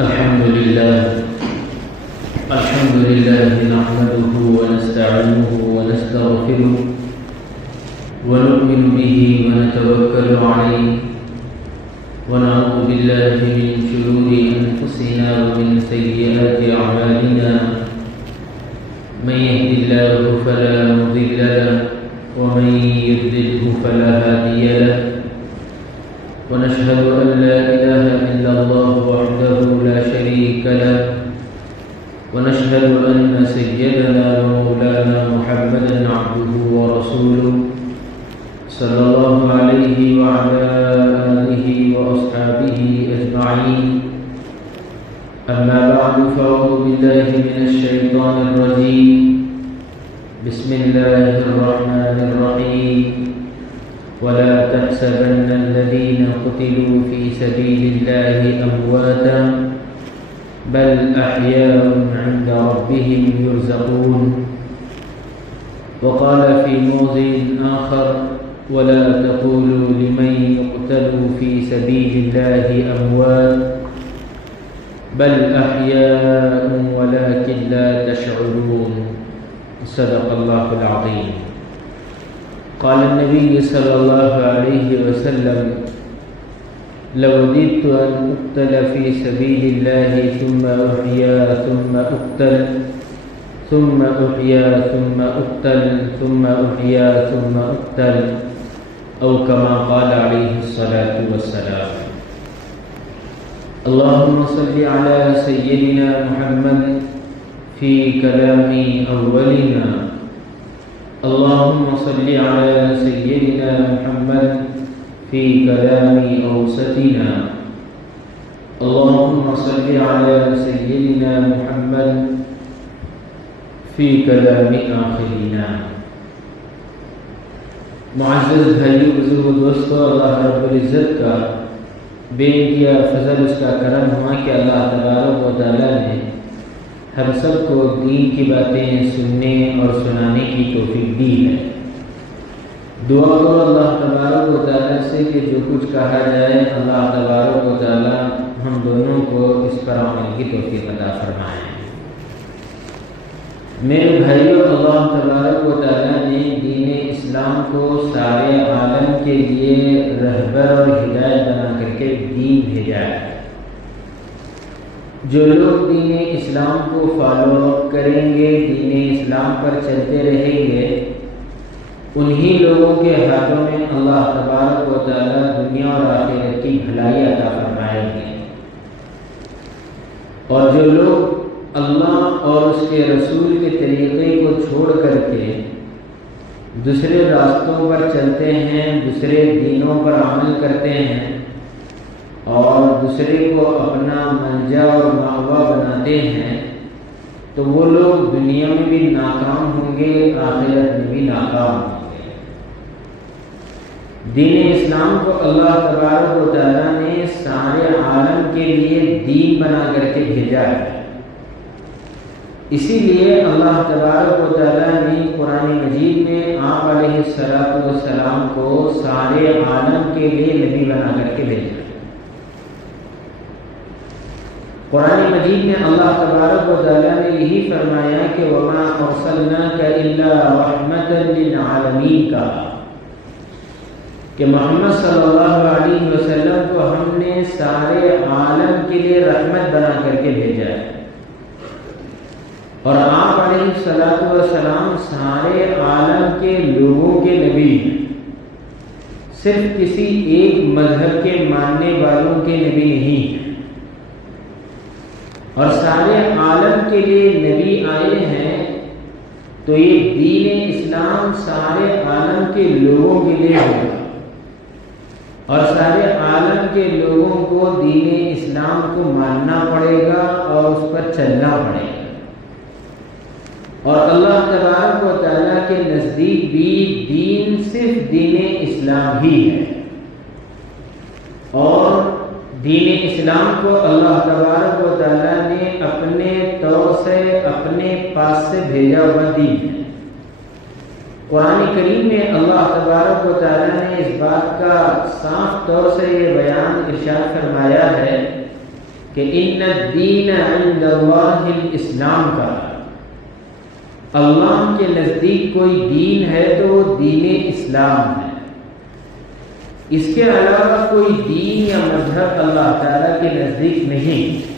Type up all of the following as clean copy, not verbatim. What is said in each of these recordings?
الحمد لله نحمده ونستعينه ونستغفره ونؤمن به ونتوكل عليه ونعوذ بالله من شرور أنفسنا ومن سيئات أعمالنا من يهد الله فلا مضل له ومن يضلله فلا هادي له ونشهد أن لا إله إلا الله وحده لا شريك له ونشهد أن سيدنا ومولانا محمدا عبده ورسوله صلى الله عليه وعلى آله وأصحابه أجمعين. أما بعد فأعوذ بالله من الشيطان الرجيم. بسم الله الرحمن الرحيم. ولا تحسبن الذين قتلوا في سبيل الله أمواتا بل أحياء عند ربهم يرزقون. وقال في موضع آخر ولا تقولوا لمن يقتل في سبيل الله أموات بل أحياء ولكن لا تشعرون. صدق الله العظيم. قال النبي صلى الله عليه وسلم لوددت أن أقتل في سبيل الله ثم أحيا ثم أقتل ثم أحيا ثم أقتل ثم أحيا ثم أقتل أو كما قال عليه الصلاة والسلام. اللهم صل على سيدنا محمد في كلام أولنا. اللهم صل على سيدنا محمد في كلام أوسطنا. اللهم صل على سيدنا محمد في كلام آخرنا. معزز بھائیو، بزرگ دوستو، اللہ رب العزت کا بے انتہا فضل، اس کا کرم ہوا کہ اللہ تبارک و تعالیٰ نے ہم سب کو دین کی باتیں سننے اور سنانے کی توفیق دی ہے. دعا کرو اللہ تبارک و تعالیٰ سے کہ جو کچھ کہا جائے اللہ تبارک و تعالیٰ ہم دونوں کو اس پر عمل کی توفیق عطا فرمائے. میرے بھائیو، اللہ تبارک و تعالیٰ نے دین اسلام کو سارے عالم کے لیے رہبر اور ہدایت بنا کر کے دین بھیجا ہے. جو لوگ دین اسلام کو فالو کریں گے، دین اسلام پر چلتے رہیں گے، انہی لوگوں کے ہاتھوں میں اللہ تبارک و تعالیٰ دنیا اور آخرت کی بھلائی عطا فرمائیں گے. اور جو لوگ اللہ اور اس کے رسول کے طریقے کو چھوڑ کر کے دوسرے راستوں پر چلتے ہیں، دوسرے دینوں پر عمل کرتے ہیں اور دوسرے کو اپنا منجا اور مأویٰ بناتے ہیں، تو وہ لوگ دنیا میں بھی ناکام ہوں گے، آخرت میں بھی ناکام ہوں گے. دین اسلام کو اللہ تبارک و تعالیٰ نے سارے عالم کے لیے دین بنا کر کے بھیجا ہے. اسی لیے اللہ تبارک و تعالیٰ نے قرآن مجید میں آپ علیہ السلام کو سارے عالم کے لیے نبی بنا کر کے بھیجا. قرآن مجید میں اللہ تبارک و تعالیٰ نے یہی فرمایا کہ وَمَا أَرْسَلْنَاكَ إِلَّا رَحْمَةً لِلْعَالَمِينَ کا، کہ محمد صلی اللہ علیہ وسلم کو ہم نے سارے عالم کے لیے رحمت بنا کر کے بھیجا ہے. اور آپ علیہ السلام سارے عالم کے لوگوں کے نبی ہیں، صرف کسی ایک مذہب کے ماننے والوں کے نبی نہیں ہیں. اور سارے عالم کے لیے نبی آئے ہیں، تو یہ دین اسلام سارے عالم کے لوگوں کے لیے ہوگا اور سارے عالم کے لوگوں کو دین اسلام کو ماننا پڑے گا اور اس پر چلنا پڑے گا. اور اللہ تبارک و تعالیٰ کے نزدیک بھی دین صرف دین اسلام ہی ہے. اور دین اسلام کو اللہ تبارک و تعالیٰ نے اپنے طور سے، اپنے پاس سے بھیجا ہوا دین ہے. قرآن کریم میں اللہ تبارک و تعالیٰ نے اس بات کا صاف طور سے یہ بیان ارشاد فرمایا ہے کہ ان الدین عند اللہ الاسلام کا، اللہ کے نزدیک کوئی دین ہے تو وہ دین اسلام ہے، اس کے علاوہ کوئی دین یا مذہب اللہ تعالیٰ کے نزدیک نہیں،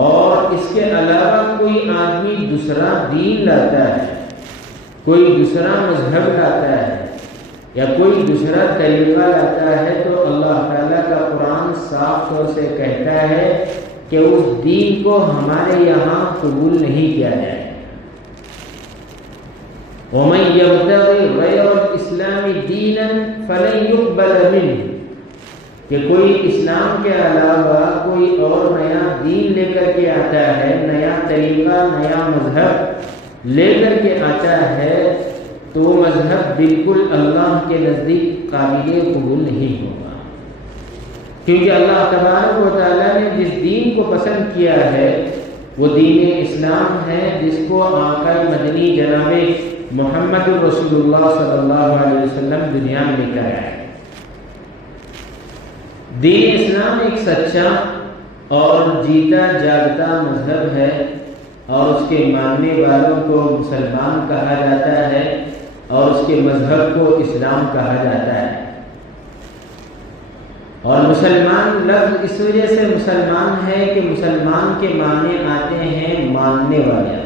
اور اس کے علاوہ کوئی آدمی دوسرا دین لاتا ہے، کوئی دوسرا مذہب لاتا ہے یا کوئی دوسرا طریقہ لاتا ہے تو اللہ تعالیٰ کا قرآن صاف طور سے کہتا ہے کہ اس دین کو ہمارے یہاں قبول نہیں کیا جائے۔ وَمَن يَبْتَغِ غَيْرَ الْإِسْلَامِ دِينًا فَلَن يُقْبَلَ مِنْهُ، کہ کوئی اسلام کے علاوہ کوئی اور نیا دین لے کر کے آتا ہے، نیا طریقہ، نیا مذہب لے کر کے آتا ہے تو وہ مذہب بالکل اللہ کے نزدیک قابل قبول نہیں ہوگا، کیونکہ اللہ تبارک و تعالیٰ نے جس دین کو پسند کیا ہے وہ دین اسلام ہے، جس کو آقا مدنی جناب محمد رسول اللہ صلی اللہ علیہ وسلم دنیا میں لے کر آئے۔ دین اسلام ایک سچا اور جیتا جاگتا مذہب ہے، اور اس کے ماننے والوں کو مسلمان کہا جاتا ہے اور اس کے مذہب کو اسلام کہا جاتا ہے۔ اور مسلمان لفظ اس وجہ سے مسلمان ہے کہ مسلمان کے معنی آتے ہیں ماننے والا،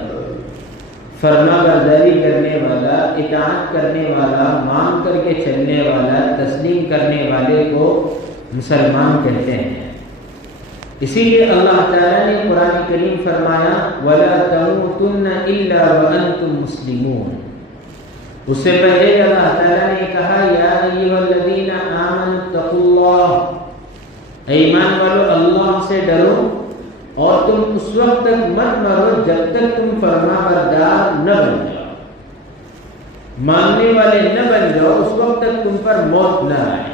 فرما برداری کرنے والا، اطاعت کرنے والا، مان کر کے چلنے والا، تسلیم کرنے والے کو مسلمان کہتے ہیں۔ اسی لیے اللہ تعالیٰ نے قرآن کریم فرمایا وَلَا تَمُوتُنَّ إِلَّا وَأَنْتُمْ مُسْلِمُونَ، اس سے پہلے اللہ تعالیٰ نے کہا یا ایھا الذین آمنوا اتقوا اللہ، ایمان والو اللہ سے ڈرو اور تم اس وقت تک مت مرو جب تک تم فرما بردار نہ بن جاؤ، ماننے والے نہ بن جاؤ، اس وقت تک تم پر موت نہ آئے،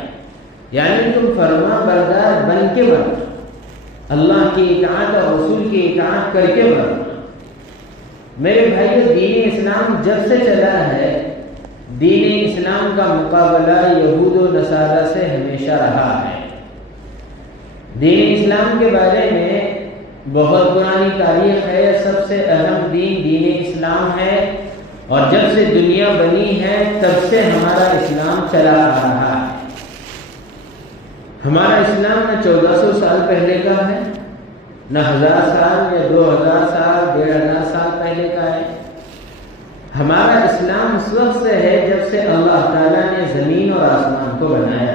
یعنی تم فرما بردار بن کے مرو، اللہ کی اطاعت اور رسول کی اطاعت کر کے مرو۔ میرے بھائیو، دین اسلام جب سے چلا ہے، دین اسلام کا مقابلہ یہود و نصارہ سے ہمیشہ رہا ہے۔ دین اسلام کے بارے میں بہت پرانی تاریخ ہے، سب سے اہم دین دین اسلام ہے، اور جب سے دنیا بنی ہے تب سے ہمارا اسلام چلا آ رہا ہے۔ ہمارا اسلام نہ 1400 سال پہلے کا ہے، نہ 1000 سال یا 2000 سال 1500 سال پہلے کا ہے۔ ہمارا اسلام اس وقت سے ہے جب سے اللہ تعالیٰ نے زمین اور آسمان کو بنایا۔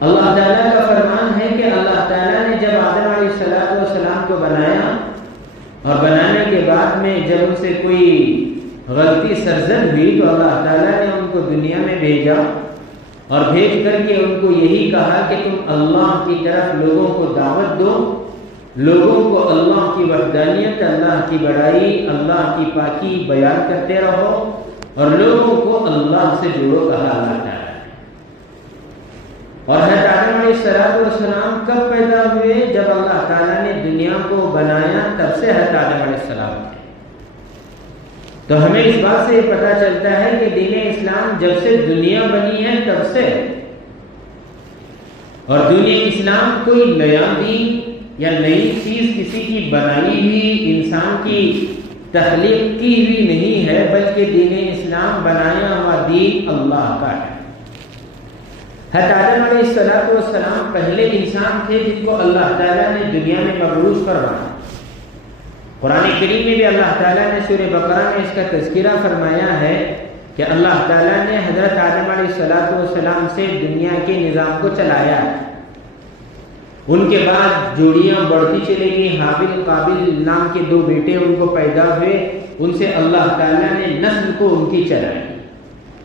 اللہ تعالیٰ کا فرمان ہے کہ اللہ تعالیٰ نے جب آدم علیہ السلام کو بنایا اور بنانے کے بعد میں جب ان سے کوئی غلطی سرزد ہوئی تو اللہ تعالیٰ نے ان کو دنیا میں بھیجا، اور بھیج کر کے ان کو یہی کہا کہ تم اللہ کی طرف لوگوں کو دعوت دو، لوگوں کو اللہ کی وحدانیت، اللہ کی بڑائی، اللہ کی پاکی بیان کرتے رہو، اور لوگوں کو اللہ سے جوڑو، کہا اللہ تعالیٰ۔ اور حضرت آدم علیہ السلام کب پیدا ہوئے؟ جب اللہ تعالیٰ نے دنیا کو بنایا تب سے حضرت آدم علیہ السلام تھے۔ تو ہمیں اس بات سے یہ پتہ چلتا ہے کہ دین اسلام جب سے دنیا بنی ہے تب سے، اور دین اسلام کوئی نیا دین یا نئی چیز کسی کی بنائی ہوئی، انسان کی تخلیق کی ہوئی نہیں ہے، بلکہ دین اسلام بنایا ہوا دین اللہ کا ہے۔ حضرت آدم علیہ السلام پہلے انسان تھے جن کو اللہ تعالیٰ نے دنیا میں مبعوث کروایا۔ قرآن کریم میں بھی اللہ تعالیٰ نے سورہ بقرہ میں اس کا تذکرہ فرمایا ہے کہ اللہ تعالیٰ نے حضرت آدم علیہ السلام سے دنیا کے نظام کو چلایا۔ ان کے بعد جوڑیاں بڑھتی چلی گئیں، حابل قابل نام کے 2 بیٹے ان کو پیدا ہوئے، ان سے اللہ تعالیٰ نے نسل کو ان کی چلائی،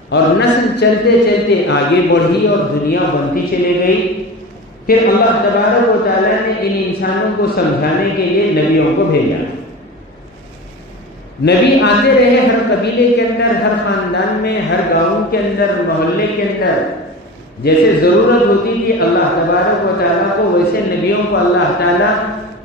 اور نسل چلتے چلتے آگے بڑھی اور دنیا بنتی چلی گئی۔ پھر اللہ تبارک و تعالیٰ نے ان انسانوں کو سمجھانے کے لیے نبیوں کو بھیجا۔ نبی آتے رہے ہر قبیلے کے اندر، ہر خاندان میں، ہر گاؤں کے اندر، محلے کے اندر، جیسے ضرورت ہوتی تھی اللہ تبارک و تعالیٰ کو، ویسے نبیوں کو اللہ تعالیٰ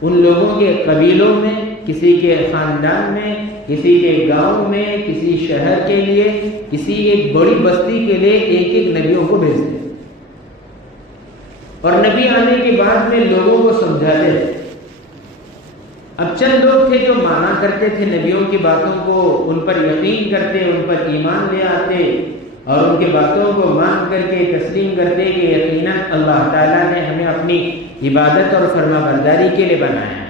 ان لوگوں کے قبیلوں میں، کسی کے خاندان میں، کسی کے گاؤں میں، کسی شہر کے لیے، کسی ایک بڑی بستی کے لیے ایک ایک نبیوں کو بھیجتے۔ اور نبی آنے کے بعد میں لوگوں کو سمجھاتے تھے۔ اب چند لوگ تھے جو مانا کرتے تھے نبیوں کی باتوں کو، ان پر یقین کرتے، ان پر ایمان لے آتے اور ان کی باتوں کو مان کر کے تسلیم کرتے کہ یقیناً اللہ تعالیٰ نے ہمیں اپنی عبادت اور فرما برداری کے لیے بنایا ہے،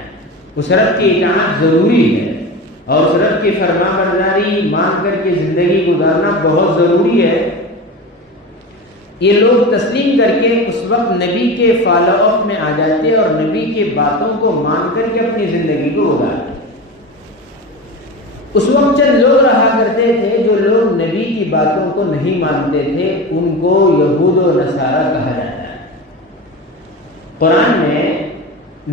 اس رب کی اطاعت ضروری ہے اور اس رب کی فرما برداری مان کر کے زندگی گزارنا بہت ضروری ہے۔ یہ لوگ تسلیم کر کے اس وقت نبی کے فالو اپ میں آ جاتے اور نبی کی باتوں کو مان کر کے اپنی زندگی کو گزارتے۔ اس وقت چند لوگ رہا کرتے تھے جو لوگ نبی کی باتوں کو نہیں مانتے تھے، ان کو یہود و نصارہ کہا جاتا ہے۔ قرآن میں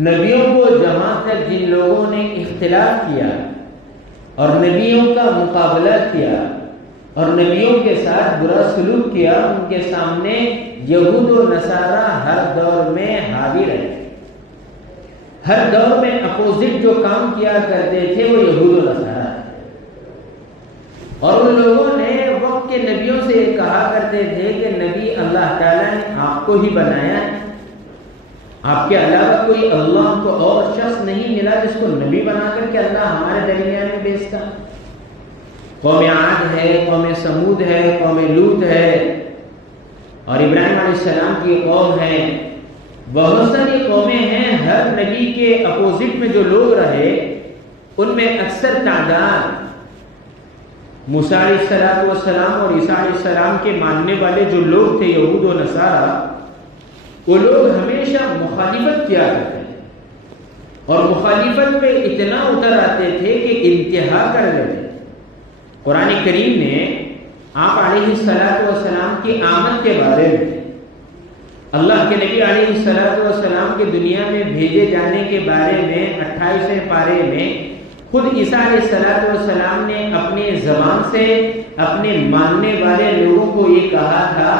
نبیوں کو جہاں تک جن لوگوں نے اختلاف کیا اور نبیوں کا مقابلہ کیا اور نبیوں کے ساتھ برا سلوک کیا، ان کے سامنے یہود و نصارہ ہر دور میں حاضر ہے۔ ہر دور میں اپوزٹ جو کام کیا کرتے تھے وہ یہود و نصارہ تھے، اور ان لوگوں نے وقت کے نبیوں سے یہ کہا کرتے تھے کہ نبی اللہ تعالیٰ نے آپ کو ہی بنایا ہے، آپ کے علاوہ کوئی اللہ کو اور شخص نہیں ملا جس کو نبی بنا کر کے اللہ ہمارے درمیان میں بھیجتا۔ قوم عاد ہے، قوم سمود ہے، قوم لوط ہے اور ابراہیم علیہ السلام کی قوم ہے، بہت ساری قومیں ہیں۔ ہر نبی کے اپوزٹ میں جو لوگ رہے ان میں اکثر تعداد موسیٰ علیہ السلام اور عیسیٰ علیہ السلام کے ماننے والے جو لوگ تھے یہود و نصارہ، وہ لوگ ہمیشہ مخالفت کیا کرتے تھے اور مخالفت پہ اتنا اتر آتے تھے کہ انتہا کر لیتے۔ قرآن کریم نے آپ علیہ السلام کی آمد کے بارے میں، اللہ کے نبی علیہ السلام کے دنیا میں بھیجے جانے کے بارے میں 28ویں پارے میں خود عیسیٰ علیہ السلام نے اپنے زبان سے اپنے ماننے والے لوگوں کو یہ کہا تھا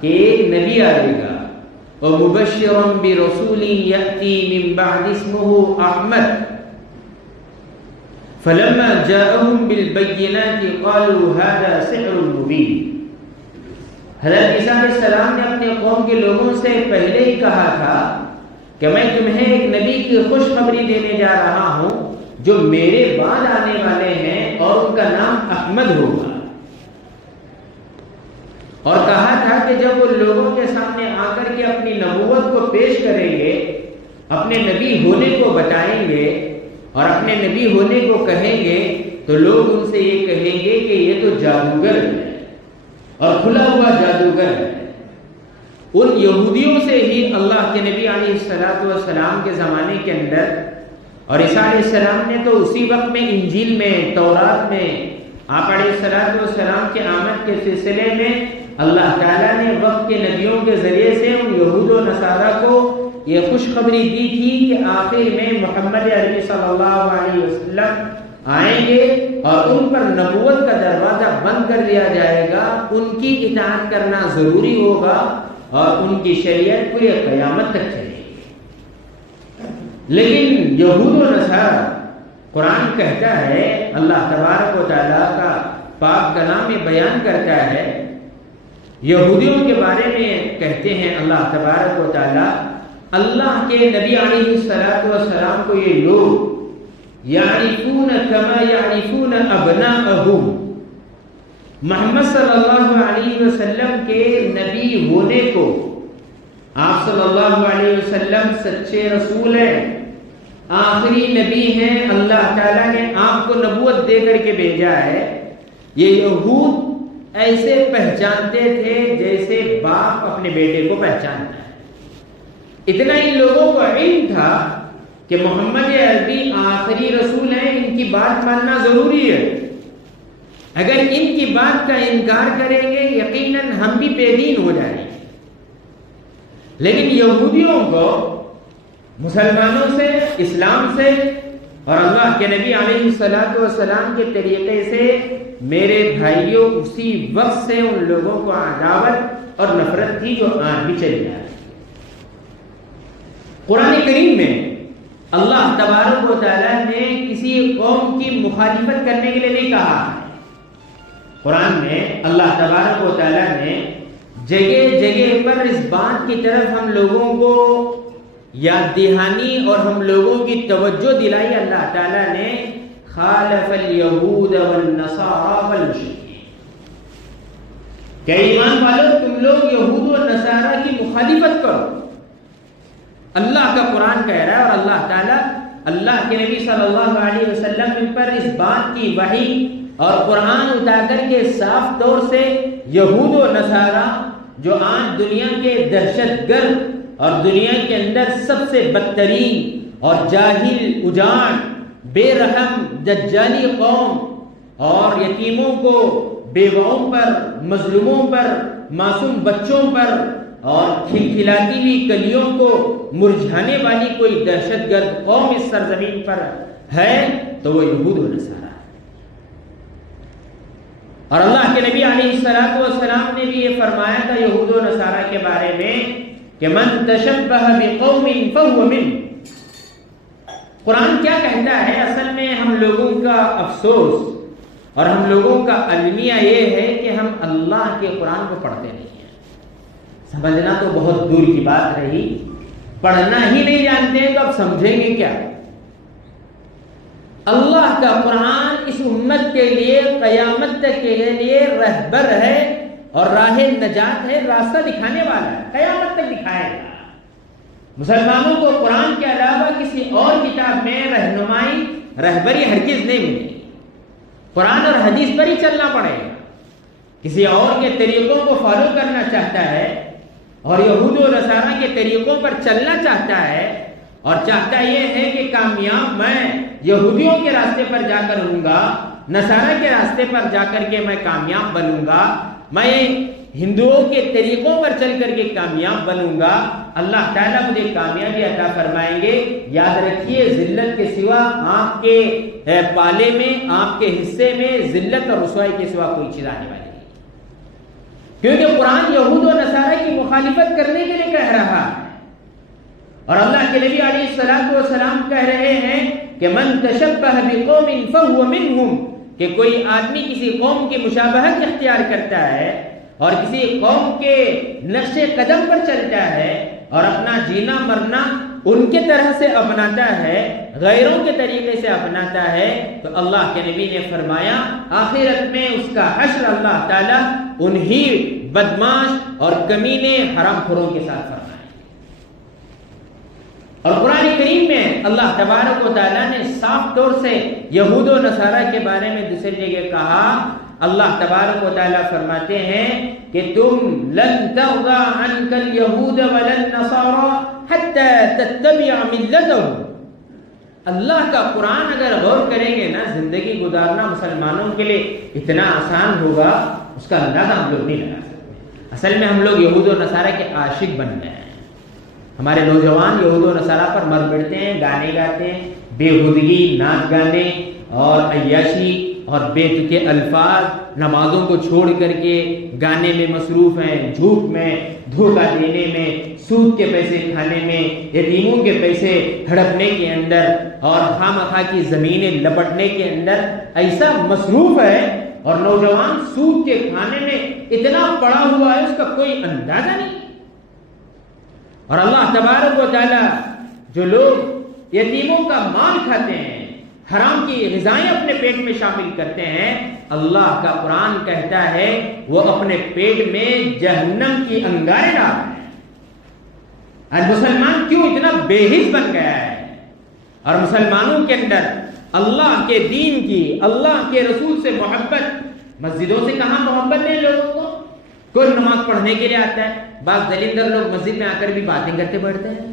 کہ ایک نبی آئے گا وَمُبَشِّرًا بِرَسُولٍ يَأْتِي مِن بَعْدِ اسْمُهُ أَحْمَدُ فَلَمَّا جَاءَهُم بِالْبَيِّنَاتِ قَالُوا هَذَا سِحْرٌ مُبِينٌ۔ حضرت عیسیٰ علیہ السلام نے اپنے قوم کے لوگوں سے پہلے ہی کہا تھا کہ میں تمہیں ایک نبی کی خوشخبری دینے جا رہا ہوں جو میرے بعد آنے والے ہیں اور ان کا نام احمد ہوگا، اور کہا تھا کہ جب وہ لوگوں کے سامنے آ کر کے اپنی نبوت کو پیش کریں گے، اپنے نبی ہونے کو بتائیں گے اور اپنے نبی ہونے کو کہیں گے تو لوگ ان سے یہ کہیں گے کہ یہ تو جادوگر ہے اور کھلا ہوا جادوگر ہے۔ ان یہودیوں سے ہی اللہ کے نبی علیہ السلام کے زمانے کے اندر، اور عیسیٰ علیہ السلام نے تو اسی وقت میں انجیل میں، تورات میں آپ علیہ السلام کے آمد کے سلسلے میں اللہ تعالیٰ نے وقت کے نبیوں کے ذریعے سے ان یہود و نصارہ کو یہ خوشخبری دی تھی کہ آخر میں محمد عربی صلی اللہ علیہ وسلم آئیں گے اور ان پر نبوت کا دروازہ بند کر لیا جائے گا، ان کی اطاعت کرنا ضروری ہوگا اور ان کی شریعت پوری قیامت تک چلے گی۔ لیکن یہود و نصارہ، قرآن کہتا ہے، اللہ تبارک و تعالیٰ کا پاک کلام میں بیان کرتا ہے، یہودیوں کے بارے میں کہتے ہیں اللہ تبارک و تعالیٰ، اللہ کے نبی علیہ السلام کو یہ لوگ یعرفون کما یعرفون ابناءہم، محمد صلی اللہ علیہ وسلم کے نبی ہونے کو، آپ صلی اللہ علیہ وسلم سچے رسول ہیں، آخری نبی ہیں، اللہ تعالیٰ نے آپ کو نبوت دے کر کے بھیجا ہے، یہ یہود ایسے پہچانتے تھے جیسے باپ اپنے بیٹے کو پہچانتا ہے۔ اتنا ان لوگوں کو علم تھا کہ محمد عربی آخری رسول ہیں، ان کی بات ماننا ضروری ہے، اگر ان کی بات کا انکار کریں گے یقیناً ہم بھی بے دین ہو جائیں گے۔ لیکن یہودیوں کو مسلمانوں سے، اسلام سے اور اللہ کے نبی علیہ السلام کے طریقے سے، میرے بھائیوں، اسی وقت سے ان لوگوں کو عداوت اور نفرت تھی جو آج بھی چلی جا رہی ہے۔ قرآن کریم میں اللہ تبارک و تعالیٰ نے کسی قوم کی مخالفت کرنے کے لیے نہیں کہا ہے۔ قرآن میں اللہ تبارک و تعالیٰ نے جگہ جگہ پر اس بات کی طرف ہم لوگوں کو یاد دہانی اور ہم لوگوں کی توجہ دلائی اللہ تعالیٰ نے خالف الیہود والنصارى والمشرکین، کہ ایمان والو تم لوگ یہود و نصارہ کی مخالفت کرو۔ اللہ کا قرآن کہہ رہا ہے اور اللہ تعالیٰ اللہ کے نبی صلی اللہ علیہ وسلم پر اس بات کی وحی اور قرآن اتار کر کے صاف طور سے یہود و نصارہ جو آج دنیا کے دہشت گرد اور دنیا کے اندر سب سے بدترین اور جاہل، اجاڑ، بے رحم، دجالی قوم اور یتیموں کو، بیواؤں پر، مظلوموں پر، معصوم بچوں پر اور کھلکھلاتی ہوئی کلیوں کو مرجھانے والی کوئی دہشت گرد قوم اس سرزمین پر ہے تو وہ یہود و نصارہ ہے۔ اور اللہ کے نبی علیہ السلام نے بھی یہ فرمایا تھا یہود و نصارہ کے بارے میں کہ من تشبہ بقوم فہو منہ۔ قرآن کیا کہتا ہے؟ اصل میں ہم لوگوں کا افسوس اور ہم لوگوں کا المیہ یہ ہے کہ ہم اللہ کے قرآن کو پڑھتے نہیں ہیں۔ سمجھنا تو بہت دور کی بات رہی، پڑھنا ہی نہیں جانتے ہیں تو اب سمجھیں گے کیا؟ اللہ کا قرآن اس امت کے لیے قیامت تک کے لیے رہبر ہے اور راہ نجات ہے، راستہ دکھانے والا ہے، قیامت تک دکھائے گا۔ مسلمانوں کو قرآن کے علاوہ کسی اور کتاب میں رہنمائی، رہبری ہرگز نہیں ملے گی، قرآن اور حدیث پر ہی چلنا پڑے گا۔ کسی اور کے طریقوں کو فالو کرنا چاہتا ہے اور یہود و نصارہ کے طریقوں پر چلنا چاہتا ہے اور چاہتا یہ ہے کہ کامیاب میں یہودیوں کے راستے پر جا کر ہوں گا، نصارہ کے راستے پر جا کر کے میں کامیاب بنوں گا، میں ہندوؤں کے طریقوں پر چل کر کے کامیاب بنوں گا، اللہ تعالیٰ مجھے کامیابی عطا فرمائیں گے۔ یاد رکھیے ذلت کے سوا آپ کے پالے میں، آپ کے حصے میں ذلت اور رسوائی کے سوا کوئی چیز آنے والی نہیں، کیونکہ قرآن یہود و نصارہ کی مخالفت کرنے کے لیے کہہ رہا ہے اور اللہ کے نبی علیہ السلام کہہ رہے ہیں کہ من تشبہ بقوم فہو منہم، کہ کوئی آدمی کسی قوم کی مشابہت اختیار کرتا ہے اور کسی قوم کے نقش قدم پر چلتا ہے اور اپنا جینا مرنا ان کے طرح سے اپناتا ہے، غیروں کے طریقے سے اپناتا ہے، تو اللہ کے نبی نے فرمایا آخرت میں اس کا حشر اللہ تعالیٰ انہی بدماش اور کمینے حرام خوروں کے ساتھ فرمائے۔ اور قرآن کریم میں اللہ تبارک و تعالیٰ نے صاف طور سے یہود و نصارہ کے بارے میں دوسری جگہ کہا، اللہ تبارک و تعالیٰ فرماتے ہیں کہ تم لن ترضى عنك اليهود ولا النصارى حتى تتبع ملتهم۔ اللہ کا قرآن اگر غور کریں گے نا، زندگی گزارنا مسلمانوں کے لیے اتنا آسان ہوگا اس کا اندازہ ہم لوگ نہیں لگا سکتے۔ اصل میں ہم لوگ یہود و نصارہ کے عاشق بن گئے ہیں، ہمارے نوجوان یہود و نصارہ پر مر مٹتے ہیں، گانے گاتے ہیں، بےہودگی، نعت گانے اور عیاشی اور بے تکے الفاظ، نمازوں کو چھوڑ کر کے گانے میں مصروف ہیں، جھوٹ میں، دھوکہ دینے میں، سود کے پیسے کھانے میں، یتیموں کے پیسے ہڑپنے کے اندر اور خواہ کی زمینیں لپٹنے کے اندر ایسا مصروف ہے، اور نوجوان سود کے کھانے میں اتنا پڑا ہوا ہے اس کا کوئی اندازہ نہیں۔ اور اللہ تبارک و تعالی جو لوگ یتیموں کا مال کھاتے ہیں، حرام کی غذائیں اپنے پیٹ میں شامل کرتے ہیں، اللہ کا قرآن کہتا ہے وہ اپنے پیٹ میں جہنم کی انگاریں ڈال رہے ہیں۔ آج مسلمان کیوں اتنا بے حس بن گیا ہے اور مسلمانوں کے اندر اللہ کے دین کی، اللہ کے رسول سے محبت، مسجدوں سے کہاں محبت ہے لوگوں کو؟ کوئی نماز پڑھنے کے لیے آتا ہے، بعض دلیندر لوگ مسجد میں آ کر بھی باتیں کرتے بیٹھتے ہیں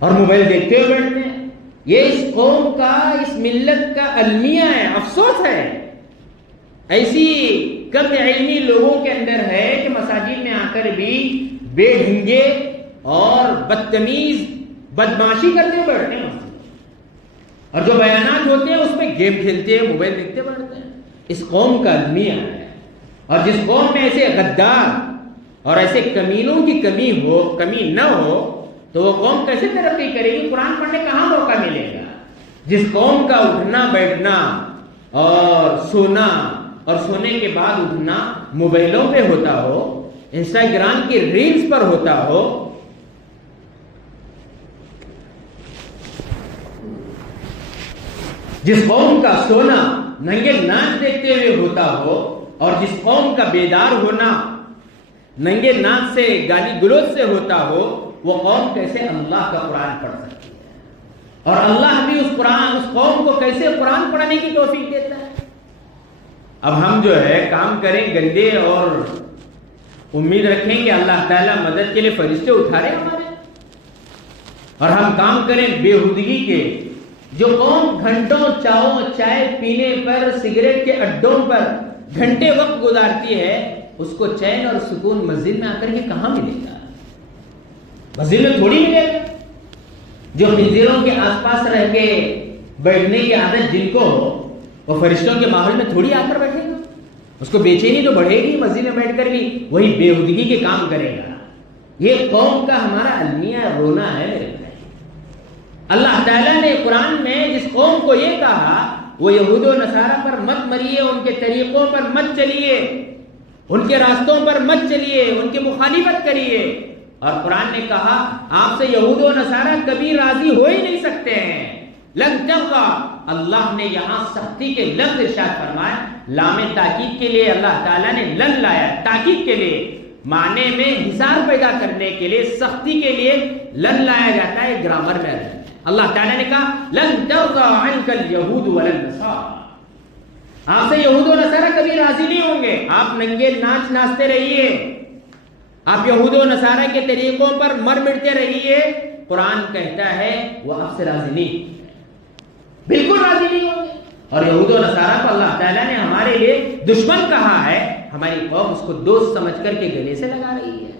اور موبائل دیکھتے ہوئے بیٹھتے ہیں۔ یہ اس قوم کا، اس ملت کا المیہ ہے، افسوس ہے۔ ایسی کم علمی لوگوں کے اندر ہے کہ مساجد میں آ کر بھی بے ڈھنگے اور بدتمیز بدماشی کرتے ہوئے بیٹھتے ہیں، اور جو بیانات ہوتے ہیں اس میں گیم کھیلتے ہیں، موبائل دیکھتے بیٹھتے ہیں۔ اس قوم کا المیہ ہے، اور جس قوم میں ایسے غدار اور ایسے کمینوں کی کمی نہ ہو تو وہ قوم کیسے ترقی کرے گی؟ قرآن پڑھنے کہاں موقع ملے گا؟ جس قوم کا اٹھنا بیٹھنا اور سونا اور سونے کے بعد اٹھنا موبائلوں پہ ہوتا ہو، انسٹاگرام کی ریلز پر ہوتا ہو، جس قوم کا سونا ننگے ناچ دیکھتے ہوئے ہوتا ہو، اور جس قوم کا بیدار ہونا ننگے ناچ سے گالی گلوچ سے ہوتا ہو، وہ قوم کیسے اللہ کا قرآن پڑھ سکتی ہے؟ اور اللہ بھی اس قوم کو کیسے قرآن پڑھنے کی توفیق دیتا ہے؟ اب ہم جو ہے کام کریں گندے اور امید رکھیں کہ اللہ تعالیٰ مدد کے لیے فرشتے اٹھا رہے ہمارے، اور ہم کام کریں بےہودگی کے۔ جو قوم گھنٹوں چائے پینے پر، سگریٹ کے اڈوں پر گھنٹے وقت گزارتی ہے، اس کو چین اور سکون مسجد میں آ کر کے کہاں ملے گا؟ مسجد میں تھوڑی ملے گا۔ جو خنزیروں کے آس پاس رہ کے بیٹھنے کی عادت جن کو ہو، وہ فرشتوں کے ماحول میں تھوڑی آ کر بیٹھے گا؟ اس کو بے چینی تو بڑھے گی، مسجد میں بیٹھ کر بھی وہی بےہودگی کے کام کرے گا۔ یہ قوم کا ہمارا المیہ رونا ہے میرے بھائی۔ اللہ تعالیٰ نے قرآن میں جس قوم کو یہ کہا، وہ یہود و نصارہ پر مت مریے، ان کے طریقوں پر مت چلیے، ان کے راستوں پر مت چلیے، ان کی مخالفت کریے۔ اور قرآن نے کہا آپ سے یہود و نصارہ کبھی راضی ہو ہی نہیں سکتے ہیں۔ لن ترضى، اللہ نے یہاں سختی کے لفظ ارشاد فرمائے، لام تاکید کے لیے اللہ تعالیٰ نے لن لایا، تاکید کے لیے، معنی میں حصار پیدا کرنے کے لیے، سختی کے لیے لن لایا جاتا ہے گرامر میں۔ اللہ تعالیٰ نے کہا لن ترضى عنك اليهود ولا النصارى، آپ سے یہود و نصارہ کبھی راضی نہیں ہوں گے۔ آپ ننگے ناچ ناچتے رہیے، آپ یہود و نصارہ کے طریقوں پر مر مٹتے رہیے، قرآن کہتا ہے وہ آپ سے راضی نہیں، بالکل راضی نہیں ہوں گے۔ اور یہود و نصارہ کو اللہ تعالیٰ نے ہمارے لیے دشمن کہا ہے، ہماری قوم اس کو دوست سمجھ کر کے گلے سے لگا رہی ہے۔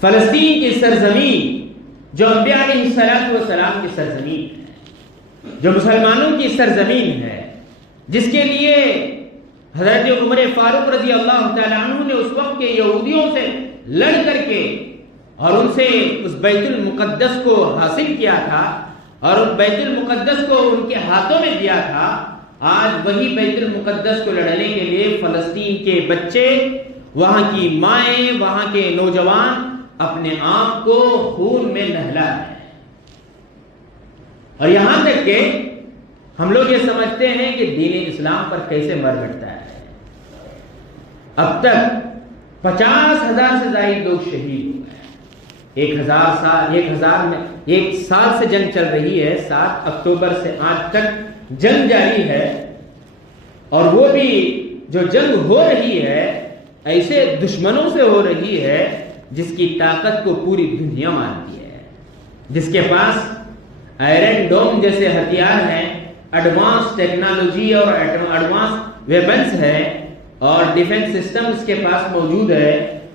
فلسطین کی سرزمین جو انبیاء علیہ السلام کی سرزمین ہے، جو مسلمانوں کی سرزمین ہے، جس کے لیے حضرت عمر فاروق رضی اللہ تعالیٰ عنہ نے اس وقت کے یہودیوں سے لڑ کر کے اور ان سے اس بیت المقدس کو حاصل کیا تھا، اور اس بیت المقدس کو ان کے ہاتھوں میں دیا تھا، آج وہی بیت المقدس کو لڑنے کے لیے فلسطین کے بچے، وہاں کی مائیں، وہاں کے نوجوان اپنے آپ کو خون میں نہلا ہے۔ اور یہاں تک کہ ہم لوگ یہ سمجھتے ہیں کہ دین اسلام پر کیسے مر مٹتا ہے۔ اب تک 50,000 سے زائد لوگ شہید ہو گئے۔ 1 سال سے جنگ چل رہی ہے، 7 اکتوبر سے آج تک جنگ جاری ہے، اور وہ بھی جو جنگ ہو رہی ہے ایسے دشمنوں سے ہو رہی ہے جس کی طاقت کو پوری دنیا مانتی ہے، جس کے پاس آئرن ڈوم جیسے ہتھیار ہیں، ایڈوانس ٹیکنالوجی اور ایڈوانس ویپنز ہے، اور ڈیفنس سسٹم اس کے پاس موجود ہے،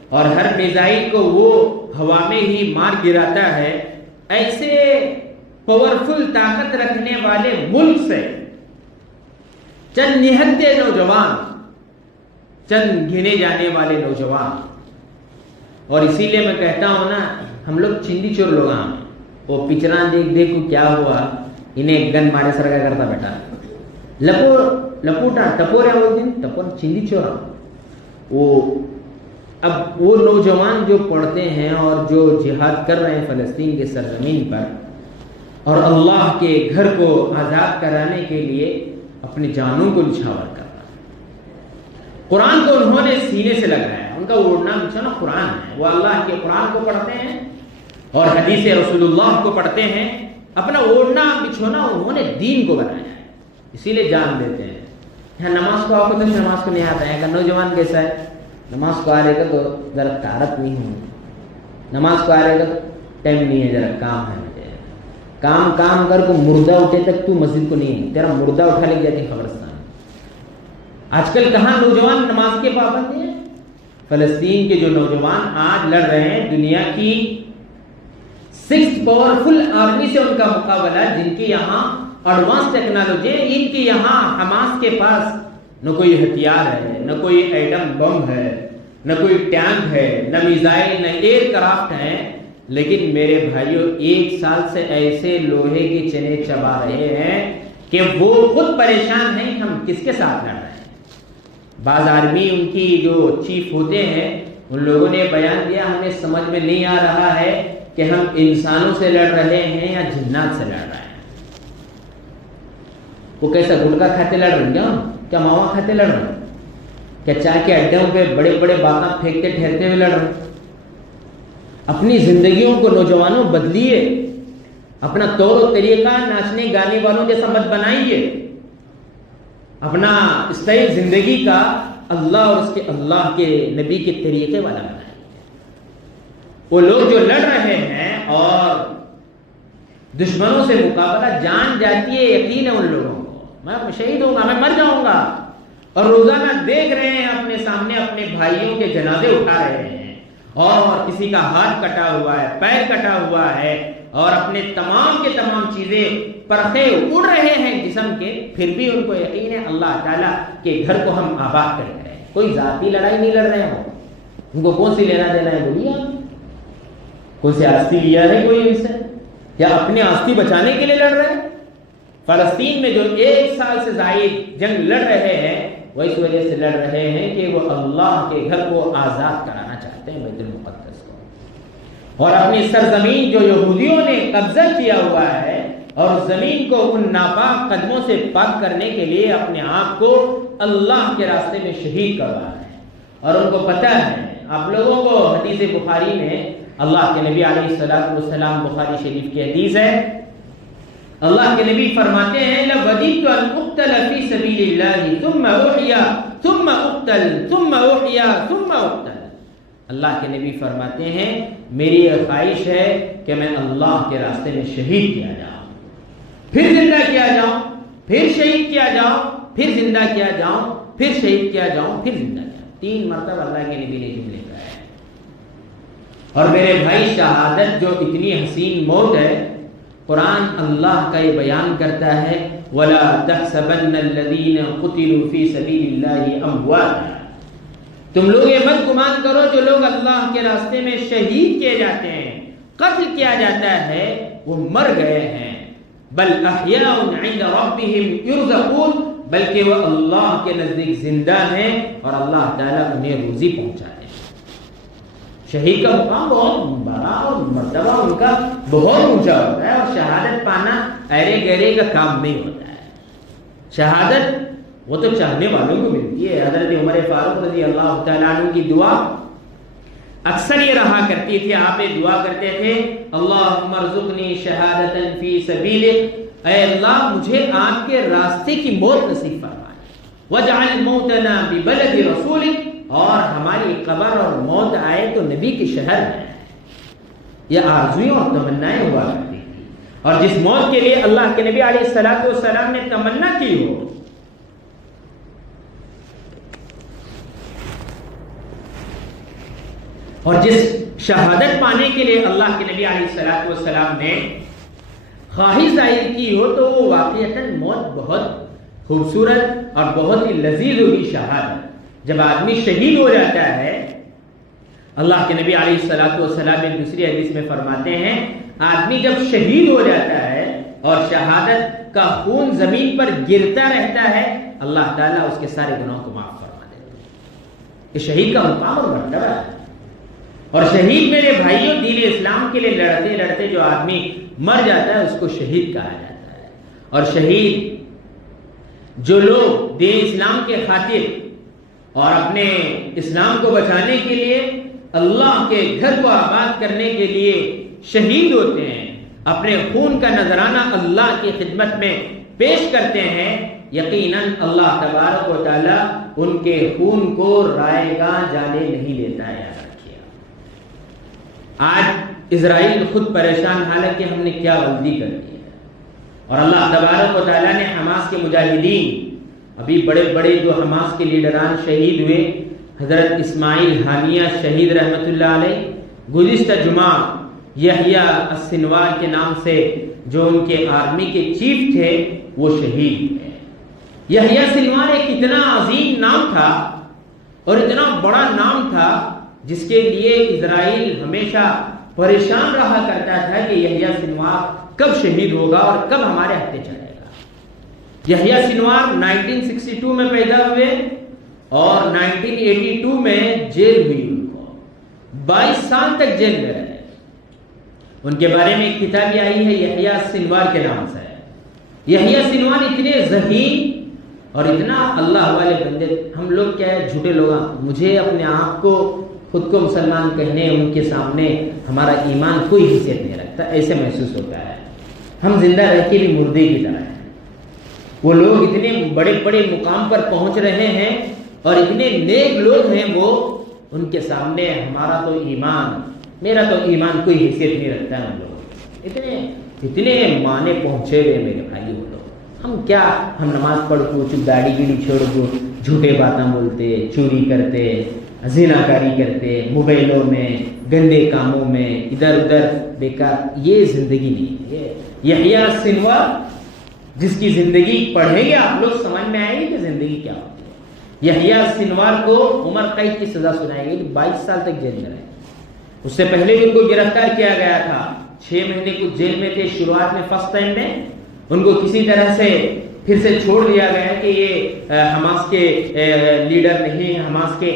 اور ہر میزائل کو وہ ہوا میں ہی مار گراتا ہے۔ ایسے پاورفل طاقت رکھنے والے ملک سے چند نہتے نوجوان، چند گنے جانے والے نوجوان، اور اسی لیے میں کہتا ہوں نا، ہم لوگ چندی چور لوگ ہیں، وہ پچھلا دیکھ کو کیا ہوا، انہیں گن مارے سرگا کرتا بیٹا، لپوٹا ٹپورا وہ دن ٹپور چندی چورا۔ اب وہ نوجوان جو پڑھتے ہیں اور جو جہاد کر رہے ہیں فلسطین کے سرزمین پر، اور اللہ کے گھر کو آزاد کرانے کے لیے اپنی جانوں کو نچھاور کر رہا ہے۔ قرآن کو انہوں نے سینے سے لگایا، ان کا اوڑھنا بچھونا قرآن ہے، وہ اللہ کے قرآن کو پڑھتے ہیں اور حدیث رسول اللہ کو پڑھتے ہیں، اپنا اوڑھنا بچھونا انہوں نے دین کو بنایا ہے، اسی لیے جان دیتے ہیں۔ یہاں نماز کو آؤ تو نماز کو نہیں آتا ہے، کہ نوجوان کیسا ہے، نماز کو آ رہے گا تو ذرا طاقت نہیں ہوگی، نماز کو آ رہے گا تو ٹائم نہیں ہے، ذرا کام ہے مجھے، کام کر کو مردہ اٹھے تک تو مسجد کو نہیں ہے، تیرا مردہ اٹھا لے جاتی قبرستان۔ آج کل کہاں نوجوان نماز کے پابند ہیں؟ فلسطین کے جو نوجوان آج لڑ رہے ہیں، دنیا کی 6 پاورفل آرمی سے ان کا مقابلہ، جن کی یہاں ایڈوانس ٹیکنالوجی، ان کی یہاں حماس کے پاس نہ کوئی ہتھیار ہے، نہ کوئی ایٹم بم ہے، نہ کوئی ٹینک ہے، نہ میزائل، نہ ایئر کرافٹ ہے، لیکن میرے بھائیوں 1 سال سے ایسے لوہے کے چنے چبا رہے ہیں کہ وہ خود پریشان ہیں کہ ہم کس کے ساتھ لڑ رہے ہیں۔ بعض آرمی ان کی جو چیف ہوتے ہیں ان لوگوں نے بیان دیا ہمیں سمجھ میں نہیں آ رہا ہے کہ ہم انسانوں سے لڑ رہے ہیں یا جنات سے لڑ رہے ہیں. وہ کیسا گٹکا کھاتے لڑ رہے ہیں کیا ماوا کھاتے لڑ رہے ہیں کیا چائے کے اڈوں پہ بڑے بڑے باتیں پھینکتے ٹھہرتے ہوئے لڑ رہے ہیں؟ اپنی زندگیوں کو نوجوانوں بدلیے. اپنا طور و طریقہ ناچنے گانے والوں جیسا مت بنائیے. اپنا اسٹائل زندگی کا اللہ اور اس کے اللہ کے نبی کے طریقے والا بنائیے. وہ لوگ جو لڑ رہے ہیں اور دشمنوں سے مقابلہ جان جاتی ہے, یقین ہے ان لوگوں کو میں شہید ہوں گا, میں مر جاؤں گا, اور روزانہ دیکھ رہے ہیں اپنے سامنے اپنے بھائیوں کے جنازے اٹھا رہے ہیں, اور کسی کا ہاتھ کٹا ہوا ہے, پیر کٹا ہوا ہے, اور اپنے تمام کے تمام چیزیں پرخے اڑ رہے ہیں جسم کے, پھر بھی ان کو یقین ہے اللہ تعالیٰ کے گھر کو ہم آباد کر رہے ہیں. کوئی ذاتی لڑائی نہیں لڑ رہے ہیں, ان کو کون سی لینا دینا ہے بولیے آپ؟ کون سی آستی لیا ہے کوئی ان سے, یا اپنے آستی بچانے کے لیے لڑ رہے ہیں؟ فلسطین میں جو 1 سال سے زائد جنگ لڑ رہے ہیں وہ اس وجہ سے لڑ رہے ہیں کہ وہ اللہ کے گھر کو آزاد کرانا چاہتے ہیں, بیت المقدس کو, اور اپنی سرزمین جو یہودیوں نے قبضہ کیا ہوا ہے اور زمین کو ان ناپاک قدموں سے پاک کرنے کے لیے اپنے آپ کو اللہ کے راستے میں شہید کروا ہے. اور ان کو پتہ ہے, آپ لوگوں کو حدیث بخاری میں اللہ کے نبی علیہ الصلوۃ والسلام, بخاری شریف کی حدیث ہے, اللہ کے نبی فرماتے ہیں لَوَدِدْتُ أَنْ أُقْتَلَ فِي سَبِيلِ اللَّهِ ثُمَّ أُحْيَا ثُمَّ أُقْتَلْ ثُمَّ أُحْيَا ثُمَّ أُقْتَلْ. اللہ کے نبی فرماتے ہیں میری یہ خواہش ہے کہ میں اللہ کے راستے میں شہید کیا جاؤں, پھر زندہ کیا جاؤں, پھر شہید کیا جاؤں, پھر زندہ کیا جاؤں, پھر شہید کیا جاؤں, پھر زندہ کیا جاؤں. 3 مرتبہ اللہ کے نبی نے جملے کہا ہے. اور میرے بھائی شہادت جو اتنی حسین موت ہے, قرآن اللہ کا یہ بیان کرتا ہے وَلَا تَحْسَبَنَّ الَّذِينَ قُتِلُوا فِي سَبِيلِ اللَّهِ أَمْوَاتًا. تم لوگ یہ مت گمان کرو جو لوگ اللہ کے راستے میں شہید کیے جاتے ہیں, قتل کیا جاتا ہے, وہ مر گئے ہیں. بل احیاء عند ربهم يرزقون, بلکہ وہ اللہ کے نزدیک زندہ ہیں اور اللہ تعالیٰ انہیں روزی پہنچائے. شہید کا مقام بہت بڑا اور مرتبہ ان کا بہت اونچا ہوتا ہے, اور شہادت پانا ایرے گہرے کا کام نہیں ہوتا ہے. شہادت وہ تو چاہنے والوں کو ملتی ہے. حضرت عمر فاروق رضی اللہ تعالیٰ عنہ کی دعا اکثر یہ رہا کرتی تھی, آپ یہ دعا کرتے تھے اللہم ارزقنی شہادتا فی سبیلک, اے اللہ مجھے آپ کے راستے کی موت نصیب فرمائے. وجعل موتنا ببلد رسولک, اور ہماری قبر اور موت آئے تو نبی کے شہر میں. یہ آرزویں اور تمنائیں ہوا کرتی تھی, اور جس موت کے لیے اللہ کے نبی علیہ الصلوۃ والسلام نے تمنا کی ہو, اور جس شہادت پانے کے لیے اللہ کے نبی علیہ الصلوۃ والسلام نے خواہش ظاہر کی ہو, تو وہ واقعتاً موت بہت خوبصورت اور بہت ہی لذیذ ہوگی شہادت. جب آدمی شہید ہو جاتا ہے, اللہ کے نبی علیہ الصلوۃ والسلام ایک دوسری حدیث میں فرماتے ہیں آدمی جب شہید ہو جاتا ہے اور شہادت کا خون زمین پر گرتا رہتا ہے, اللہ تعالیٰ اس کے سارے گناہوں کو معاف فرما دیتے ہیں. یہ شہید کا مقام اور مرتبہ ہے. اور شہید میرے بھائیوں دین اسلام کے لیے لڑتے لڑتے جو آدمی مر جاتا ہے اس کو شہید کہا جاتا ہے. اور شہید جو لوگ دین اسلام کے خاطر اور اپنے اسلام کو بچانے کے لیے اللہ کے گھر کو آباد کرنے کے لیے شہید ہوتے ہیں, اپنے خون کا نذرانہ اللہ کی خدمت میں پیش کرتے ہیں, یقیناً اللہ تبارک و تعالیٰ ان کے خون کو رائے گاہ جانے نہیں دیتا ہے. یاد رکھیے, آج اسرائیل خود پریشان حالت کہ ہم نے کیا غلطی کر دی ہے, اور اللہ تبارک و تعالیٰ نے حماس کے مجاہدین, ابھی بڑے بڑے جو حماس کے لیڈران شہید ہوئے, حضرت اسماعیل حامیہ شہید رحمت اللہ علیہ, گزشتہ جمعہ یحییٰ السنوار کے نام سے جو ان کے آرمی کے چیف تھے وہ شہید ہوئے. یحییٰ سنوار ایک اتنا عظیم نام تھا اور اتنا بڑا نام تھا جس کے لیے اسرائیل ہمیشہ پریشان رہا کرتا تھا کہ یحییٰ سنوار کب شہید ہوگا اور کب ہمارے ہاتھے چلے گا. یحییٰ سنوار 1962 میں پیدا ہوئے اور 1982 میں جیل ہوئی ان کو، 22 سال تک جیل میں رہے۔ ان کے بارے میں ایک کتاب آئی ہے یحییٰ سنوار کے نام سے۔ یحییٰ سنوار اتنے ذہین اور اتنا اللہ والے بندے، ہم لوگ کیا ہے جھوٹے لوگ، مجھے اپنے آپ کو خود کو مسلمان کہنے، ان کے سامنے ہمارا ایمان کوئی حیثیت نہیں رکھتا، ایسے محسوس ہوتا ہے، ہم زندہ رہ کے بھی مردے کی طرح ہیں۔ وہ لوگ اتنے بڑے بڑے مقام پر پہنچ رہے ہیں اور اتنے نیک لوگ ہیں، وہ ان کے سامنے ہمارا تو ایمان، میرا تو ایمان کوئی حیثیت نہیں رکھتا ہے۔ ہم لوگ اتنے مانے پہنچے ہوئے میرے بھائی، وہ لوگ ہم کیا، ہم نماز پڑھ کو چپ داڑھی گیڑی چھوڑ کو جھوٹے باتیں بولتے، چوری کرتے، زنا کاری کرتے، موبائلوں میں، گندے کاموں میں، ادھر ادھر بیکار، یہ زندگی نہیں ہے۔ یحییٰ سنوار جس کی زندگی پڑھیں گے آپ لوگ سمجھ میں آئے گی کہ زندگی کیا ہوتی ہے۔ یحییٰ سنوار کو عمر قید کی سزا سنائی گئی، 22 سال تک جیل میں رہے۔ اس سے پہلے بھی ان کو گرفتار کیا گیا تھا، 6 مہینے کچھ جیل میں تھے شروعات میں، فرسٹ ٹائم میں ان کو کسی طرح سے پھر سے چھوڑ دیا گیا کہ یہ حماس کے لیڈر نہیں، حماس کے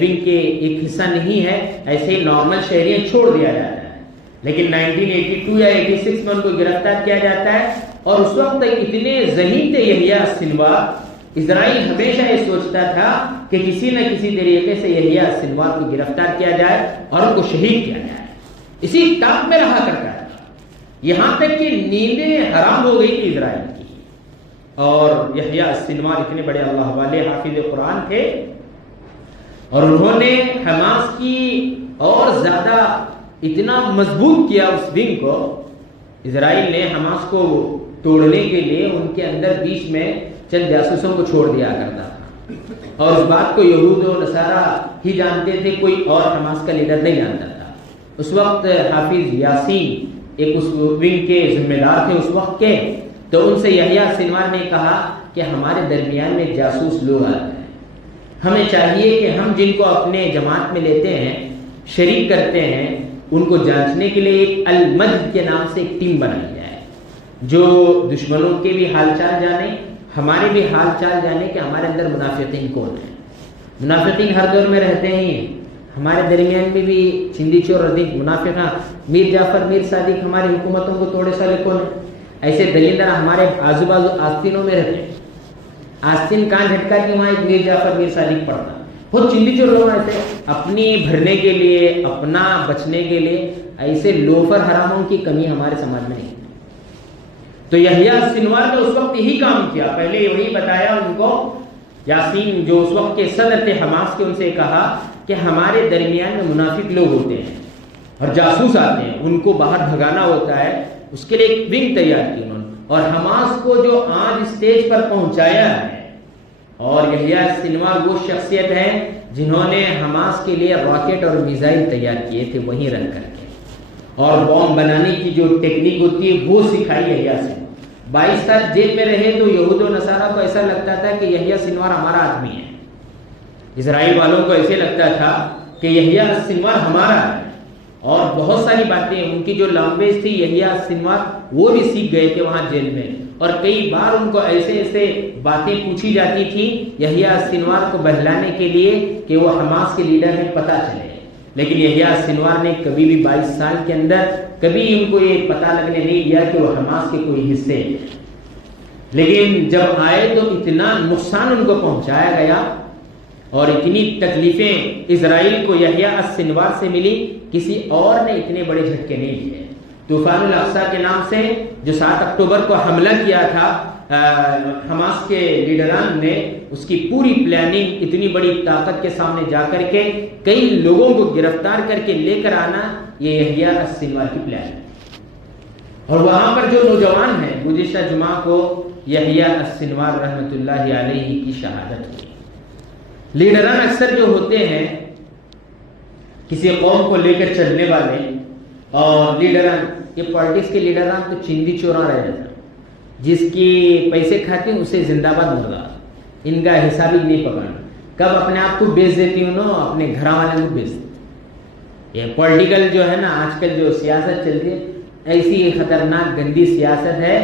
ونگ کے ایک حصہ نہیں ہے، ایسے ہی نارمل شہریوں چھوڑ دیا جاتا ہے۔ لیکن 1982 یا 86 میں ان کو گرفتار کیا جاتا ہے، اور اس وقت تک اتنے ذہین تھے یحییٰ سنوار، اسرائیل ہمیشہ یہ سوچتا تھا کہ کسی نہ کسی طریقے سے یحییٰ سنوار کو گرفتار کیا جائے اور ان کو شہید کیا جائے، اسی تاپ میں رہا کرتا ہے، یہاں تک کہ نیندیں حرام ہو گئی تھی اسرائیل کی۔ اور یحییٰ سنوار اتنے بڑے اللہ والے حافظ قرآن تھے، اور انہوں نے حماس کی اور زیادہ اتنا مضبوط کیا اس ونگ کو، اسرائیل نے حماس کو توڑنے کے لیے ان کے اندر بیچ میں چند جاسوسوں کو چھوڑ دیا کرتا تھا، اور اس بات کو یہود و نصارہ ہی جانتے تھے، کوئی اور حماس کا لیڈر نہیں جانتا تھا۔ اس وقت حافظ یاسین ایک اس ونگ کے ذمہ دار تھے اس وقت کے، تو ان سے یحییٰ سنوار نے کہا کہ ہمارے درمیان میں جاسوس لوگ آتے ہیں، ہمیں چاہیے کہ ہم جن کو اپنے جماعت میں لیتے ہیں، شریک کرتے ہیں، ان کو جانچنے کے لیے ایک المجد کے نام سے ایک ٹیم بنائی جائے، جو دشمنوں کے بھی حال چال جانے، ہمارے بھی حال چال جانے کہ ہمارے اندر منافقین کون ہیں۔ منافقین ہر دور میں رہتے ہی ہیں، ہمارے درمیان میں بھی چندی چور ردیف منافقہ، میر جعفر میر صادق ہماری حکومتوں کو توڑے سالے کون ہیں، ایسے دلیندر ہمارے آزو بازو آستینوں میں رہتے ہیں، آستین کان جھٹکا کہ وہاں ایک میر جعفر میر صادق پڑتا، بہت چندی چور لوگ رہتے ہیں، اپنی بھرنے کے لیے، اپنا بچنے کے لیے، ایسے لوفر حراموں کی کمی ہمارے سماج میں نہیں۔ تو یحییٰ سنوار نے اس وقت یہی کام کیا، پہلے یہی بتایا ان کو، یاسین جو اس وقت کے صدر تھے حماس کے، ان سے کہا کہ ہمارے درمیان میں منافق لوگ ہوتے ہیں اور جاسوس آتے ہیں، ان کو باہر بھگانا ہوتا ہے، اس کے لیے ایک ونگ تیار کی انہوں نے، اور حماس کو جو آج اسٹیج پر پہنچایا ہے۔ اور یحییٰ سنوار وہ شخصیت ہے جنہوں نے حماس کے لیے راکٹ اور میزائل تیار کیے تھے وہیں رکھ کر کے، اور بم بنانے کی جو ٹیکنیک ہوتی ہے وہ سکھائی یحییٰ سنوار۔ 22 سال جیل میں رہے تو یہود و نصارہ کو ایسا لگتا تھا کہ یحییٰ سنوار ہمارا آدمی ہے، اسرائیل والوں کو ایسے لگتا تھا کہ یحییٰ سنوار ہمارا ہے، اور بہت ساری باتیں ان کی جو لینگویج تھی یحییٰ سنوار وہ بھی سیکھ گئے تھے وہاں جیل میں، اور کئی بار ان کو ایسے ایسے باتیں پوچھی جاتی تھی یحییٰ سنوار کو بہلانے کے لیے کہ وہ حماس کے لیڈر ہیں پتہ چلے، لیکن یحییٰ سنوار نے کبھی بھی 22 سال کے اندر کبھی ان کو یہ پتہ لگنے نہیں دیا کہ وہ حماس کے کوئی حصے ہیں۔ لیکن جب آئے تو اتنا نقصان ان کو پہنچایا گیا اور اتنی تکلیفیں اسرائیل کو یحییٰ سنوار سے ملی، کسی اور نے اتنے بڑے جھٹکے نہیں دیے۔ طوفان الاقصی کے نام سے جو 7 اکتوبر کو حملہ کیا تھا حماس کے لیڈران نے، اس کی پوری پلاننگ اتنی بڑی طاقت کے سامنے جا کر کے کئی لوگوں کو گرفتار کر کے لے کر آنا، یہ یحییٰ سنوار کی پلان ہے۔ اور وہاں پر جو نوجوان ہیں، گزشتہ جمعہ کو یحییٰ سنوار رحمۃ اللہ علیہ کی شہادت ہوئی۔ لیڈران اکثر جو ہوتے ہیں کسی قوم کو لے کر چلنے والے، اور لیڈران، یہ پالیٹکس کے لیڈران تو چندی چوراں رہ جاتا، جس کی پیسے کھاتے ہیں اسے زندہ باد مرغا، ان کا حساب ہی نہیں پکڑنا، کب اپنے آپ کو بیچ دیتی ہوں نا، اپنے گھر والے کو بیچ دیتی۔ یہ پولیٹیکل جو ہے نا آج کل جو سیاست چلتی ہے، ایسی خطرناک گندی سیاست ہے،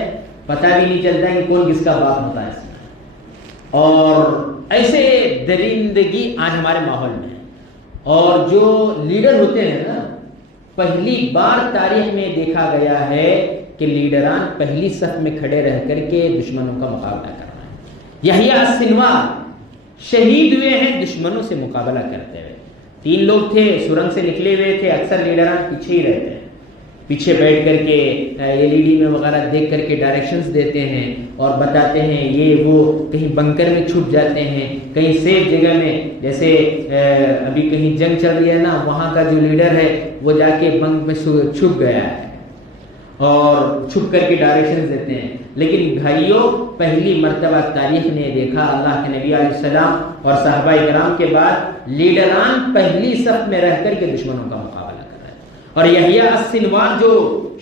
پتہ بھی نہیں چلتا کہ کون کس کا باپ ہوتا ہے اس میں، اور ایسے درندگی آج ہمارے ماحول میں ہے. اور جو لیڈر ہوتے ہیں نا، پہلی بار تاریخ میں دیکھا گیا ہے کہ لیڈران پہلی صف میں کھڑے رہ کر کے دشمنوں کا مقابلہ کر رہے ہیں. یحییٰ السنوار شہید ہوئے ہیں دشمنوں سے مقابلہ کرتے ہوئے. 3 لوگ تھے، سرنگ سے نکلے ہوئے تھے. اکثر لیڈران پیچھے ہی رہتے ہیں، پیچھے بیٹھ کر کے LED میں وغیرہ دیکھ کر کے ڈائریکشنز دیتے ہیں اور بتاتے ہیں یہ وہ. کہیں بنکر میں چھپ جاتے ہیں، کہیں سیف جگہ میں، جیسے ابھی کہیں جنگ چل رہی ہے نا، وہاں کا جو لیڈر ہے وہ جا کے بنک میں چھپ گیا ہے اور چھپ کر کے ڈائریکشنز دیتے ہیں. لیکن بھائیوں، پہلی مرتبہ تاریخ نے دیکھا اللہ کے نبی علیہ السلام اور صحابہ کرام کے بعد لیڈران پہلی صف میں رہ کر کے دشمنوں کا مقابلہ کر رہے ہیں. اور یحییٰ السنوار جو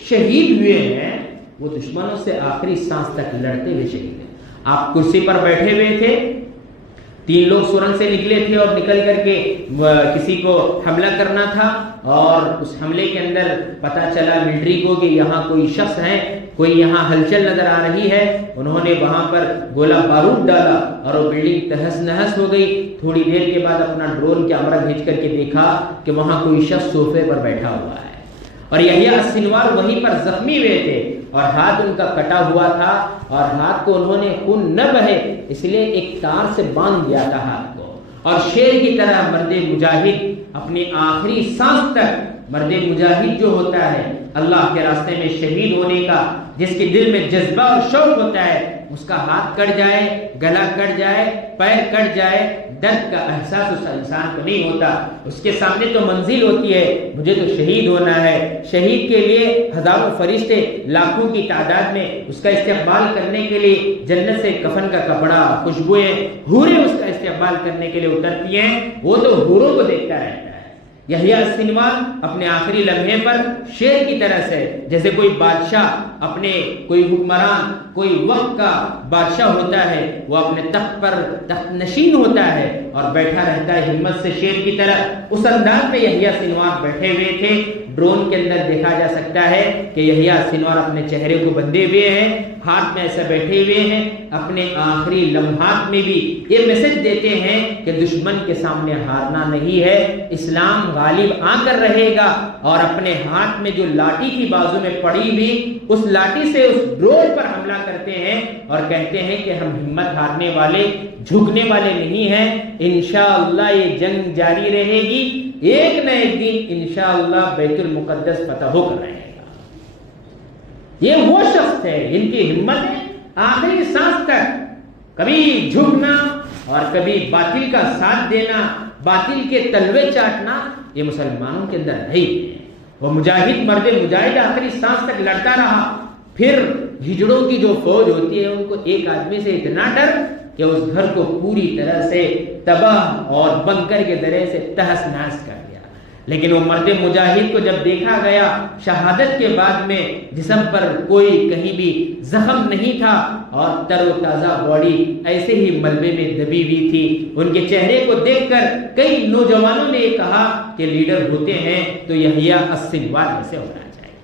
شہید ہوئے ہیں وہ دشمنوں سے آخری سانس تک لڑتے ہوئے شہید ہیں. آپ کرسی پر بیٹھے ہوئے تھے، 3 لوگ سرنگ سے نکلے تھے اور نکل کر کے کسی کو حملہ کرنا تھا، اور اس حملے کے اندر پتا چلا ملٹری کو کہ یہاں کوئی شخص ہے، کوئی یہاں ہلچل نظر آ رہی ہے. انہوں نے وہاں پر گولہ بارود ڈالا اور وہ بلڈنگ تہس نہس ہو گئی. تھوڑی دیر کے بعد اپنا ڈرون کیمرہ بھیج کر کے دیکھا کہ وہاں کوئی شخص صوفے پر بیٹھا ہوا ہے، اور یحییٰ السنوار وہیں پر زخمی ہوئے تھے اور ہاتھ ان کا کٹا ہوا تھا، اور ہاتھ کو انہوں نے خون نہ بہے اس لیے ایک تار سے باندھ دیا تھا ہاتھ کو. اور شیر کی طرح مرد مجاہد اپنی آخری سانس تک، مرد مجاہد جو ہوتا ہے اللہ کے راستے میں شہید ہونے کا، جس کے دل میں جذبہ اور شوق ہوتا ہے، اس کا ہاتھ کٹ جائے، گلا کٹ جائے، پیر کٹ جائے، درد کا احساس اس انسان کو نہیں ہوتا. اس کے سامنے تو منزل ہوتی ہے، مجھے تو شہید ہونا ہے. شہید کے لیے ہزاروں فرشتے لاکھوں کی تعداد میں اس کا استقبال کرنے کے لیے جنت سے کفن کا کپڑا، خوشبوئیں، حوریں اس کا استقبال کرنے کے لیے اترتی ہیں. وہ تو حوروں کو دیکھتا رہتا ہے. یحییٰ السنوار اپنے آخری لمحے پر شیر کی طرح سے، جیسے کوئی بادشاہ اپنے، کوئی حکمران، کوئی وقت کا بادشاہ ہوتا ہے، وہ اپنے تخت پر تخت نشین ہوتا ہے اور بیٹھا رہتا ہے ہمت سے شیر کی طرح. اس انداز میں یحییٰ السنوار بیٹھے ہوئے تھے. ڈرون کے اندر دیکھا جا سکتا ہے کہ یحییٰ السنوار اپنے چہرے کو بندھے ہوئے ہیں، ہاتھ میں ایسا بیٹھے ہوئے ہیں. اپنے آخری لمحات میں بھی یہ میسج دیتے ہیں کہ دشمن کے سامنے ہارنا نہیں ہے، اسلام غالب آ کر رہے گا. اور اپنے ہاتھ میں جو لاٹھی کی بازو میں پڑی ہوئی، اس لاٹھی سے اس ڈرون پر حملہ کرتے ہیں اور کہتے ہیں کہ ہم ہمت ہارنے والے، جھکنے والے نہیں ہیں. انشاءاللہ یہ جنگ جاری رہے گی، ایک نہ ایک دن انشاءاللہ بیت المقدس فتح ہو کر رہے گا. یہ وہ شخص ہے جن کی ہمت ہے آخری سانس تک کبھی جھکنا اور کبھی باطل کا ساتھ دینا، باطل کے تلوے چاٹنا، یہ مسلمانوں کے اندر نہیں ہے. وہ مجاہد، مرد مجاہد آخری سانس تک لڑتا رہا. پھر ہجڑوں کی جو فوج ہوتی ہے ان کو ایک آدمی سے اتنا ڈر کہ اس گھر کو پوری طرح سے تباہ اور بنکر کے ذریعے سے تہس نہس کر دیا. لیکن وہ مرد مجاہد کو جب دیکھا گیا شہادت کے بعد میں جسم پر کوئی کہیں بھی زخم نہیں تھا اور تر و تازہ باڈی ایسے ہی ملبے میں دبی ہوئی تھی، ان کے چہرے کو دیکھ کر کئی نوجوانوں نے یہ کہا کہ لیڈر ہوتے ہیں تو یحییٰ السنوار میں سے ہونا چاہیے.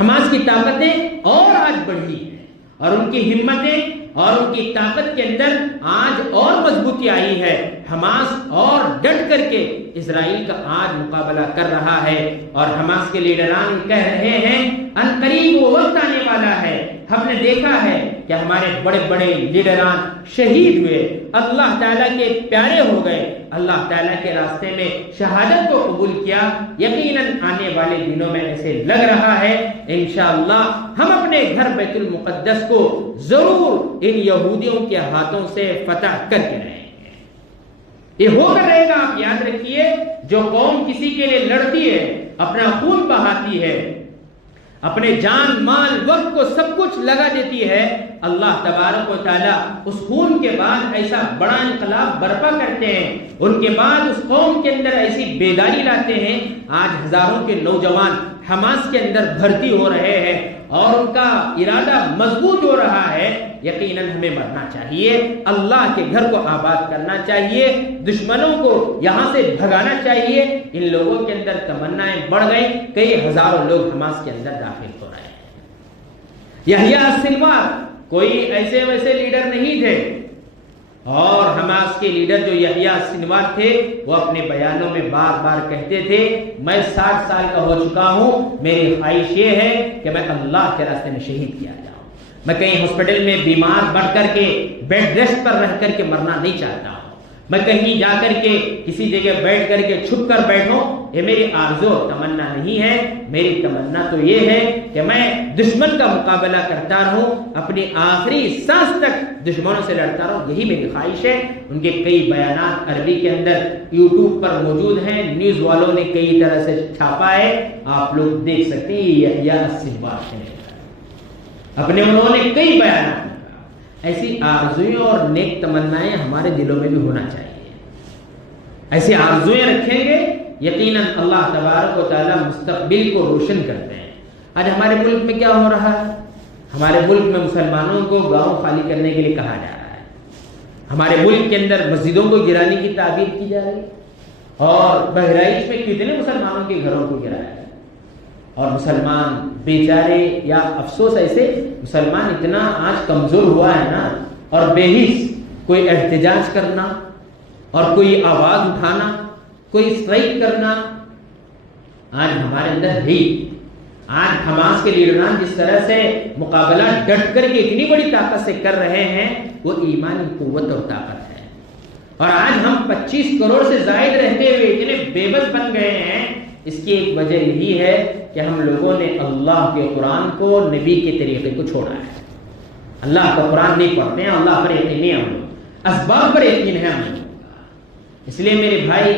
حماس کی طاقتیں اور آج بڑھی ہیں اور ان کی ہمتیں اور ان کی طاقت کے اندر آج اور مضبوطی آئی ہے. حماس اور ڈٹ کر کے اسرائیل کا آج مقابلہ کر رہا ہے اور حماس کے لیڈران کہہ رہے ہیں ان قریب وہ وقت آنے والا ہے. ہم نے دیکھا ہے کہ ہمارے بڑے بڑے لیڈران شہید ہوئے، اللہ تعالیٰ کے پیارے ہو گئے، اللہ تعالیٰ کے راستے میں شہادت کو قبول کیا. یقیناً آنے والے دنوں میں ایسے لگ رہا ہے انشاءاللہ ہم اپنے گھر بیت المقدس کو ضرور ان یہودیوں کے ہاتھوں سے فتح کر کے رہیں گے. یہ ہو کر رہے گا. آپ یاد رکھیے، جو قوم کسی کے لیے لڑتی ہے، اپنا خون بہاتی ہے، اپنے جان مال وقت کو سب کچھ لگا دیتی ہے، اللہ تبارک و تعالیٰ اس خون کے بعد ایسا بڑا انقلاب برپا کرتے ہیں. ان کے بعد اس قوم کے اندر ایسی بیداری لاتے ہیں. آج ہزاروں کے نوجوان حماس کے اندر بھرتی ہو رہے ہیں اور ان کا ارادہ مضبوط ہو رہا ہے. یقیناً ہمیں مرنا چاہیے، اللہ کے گھر کو آباد کرنا چاہیے، دشمنوں کو یہاں سے بھگانا چاہیے. ان لوگوں کے اندر تمنائیں بڑھ گئی، کئی ہزاروں لوگ حماس کے اندر داخل ہو رہے ہیں. یحییٰ السنوار کوئی ایسے ویسے لیڈر نہیں تھے. اور حماس کے لیڈر جو یحییٰ السنوار تھے وہ اپنے بیانوں میں بار بار کہتے تھے میں 60 سال کا ہو چکا ہوں، میری خواہش یہ ہے کہ میں اللہ کے راستے میں شہید کیا جاؤں، میں کہیں ہاسپٹل میں بیمار پڑ کر کے بیڈ ریسٹ پر رہ کر کے مرنا نہیں چاہتا ہوں، میں کہیں جا کر کے کسی جگہ بیٹھ کر کے چھپ کر بیٹھوں، یہ میری آرزو تمنا نہیں ہے، میری تمنا تو یہ ہے کہ میں دشمن کا مقابلہ کرتا رہوں، اپنی آخری سانس تک دشمنوں سے لڑتا رہوں، یہی میری خواہش ہے۔ ان کے کئی بیانات عربی کے اندر یوٹیوب پر موجود ہیں، نیوز والوں نے کئی طرح سے چھاپا ہے، آپ لوگ دیکھ سکتے ہیں، یہ یحییٰ السنوار ہیں، اپنے انہوں نے کئی بیانات۔ ایسی آرزویں اور نیک تمنائیں ہمارے دلوں میں بھی ہونا چاہیے، ایسی آرزویں رکھیں گے یقیناً اللہ تبارک و تعالیٰ مستقبل کو روشن کرتے ہیں۔ آج ہمارے ملک میں کیا ہو رہا ہے؟ ہمارے ملک میں مسلمانوں کو گاؤں خالی کرنے کے لیے کہا جا رہا ہے، ہمارے ملک کے اندر مسجدوں کو گرانے کی تعبیر کی جا رہی ہے، اور بہرائچ میں کتنے مسلمانوں کے گھروں کو گرایا ہے، اور مسلمان بیچارے، یا افسوس ایسے مسلمان اتنا آج کمزور ہوا ہے نا، اور بے حس کوئی احتجاج کرنا اور کوئی آواز اٹھانا، کوئی اسٹرائک کرنا آج ہمارے اندر ہے۔ آج حماس کے لیڈران جس طرح سے مقابلہ ڈٹ کر کے اتنی بڑی طاقت سے کر رہے ہیں، وہ ایمانی قوت اور طاقت ہے، اور آج ہم 25 کروڑ سے زائد رہتے ہوئے اتنے بے بس بن گئے ہیں۔ اس کی ایک وجہ یہی ہے کہ ہم لوگوں نے اللہ کے قرآن کو، نبی کے طریقے کو چھوڑا ہے، اللہ کا قرآن نہیں پڑھتے ہیں، اللہ پر یقین نہیں، ہم لوگ اسباب پر یقین ہے ہم لوگ۔ اس لیے میرے بھائی